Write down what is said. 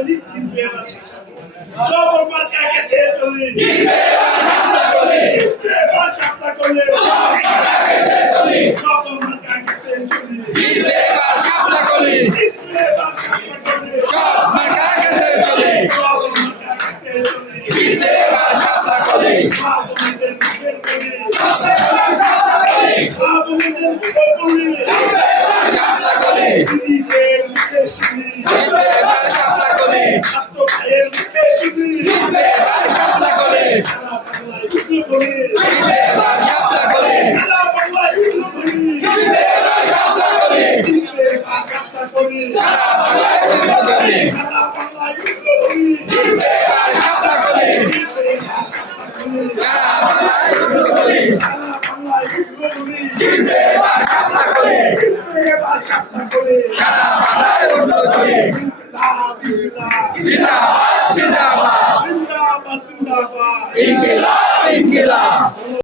কলি জিতবে এবার জবর মার্কা গেছে চলি জিতবে এবার শাপলা কলি এবার শাপলা কলি জবর মার্কা গেছে চলি জিতবে এবার শাপলা কলি জিতবে এবার শাপলা কলি সব মার্কা গেছে চলি জবর মার্কা গেছে চলি জিতবে এবার শাপলা কলি বাবুদের মুখের কলি শাপলা কলি বাবুদের মুখের কলি জিতবে এবার শাপলা কলি দিদিদের মুখে শুনি জিতবে এবার শাপলা কলি ছাত্র ভাইয়ের মুখে শুনি জিতবে এবার শাপলা কলি সারা বাংলায় উঠলো কলি জিতবে এবার শাপলা কলি সারা বাংলায় উঠলো কলি জিতবে এবার শাপলা কলি জিতবে এবার শাপলা কলি সারা বাংলায় উঠলো কলি সারা বাংলায় উঠলো কলি জিতবে এবার শাপলা কলি জিতবে এবার শাপলা কলি সারা বাংলায় উঠলো কলি সারা বাংলায় উঠলো কলি জিতবে এবার শাপলা কলি জিতবে এবার শাপলা কলি সারা বাংলায় উঠলো কলি ইনকিলাব ইনকিলাব জিন্দাবাদ জিন্দাবাদ জিন্দাবাদ জিন্দাবাদ ইনকিলাব ইনকিলাব বলো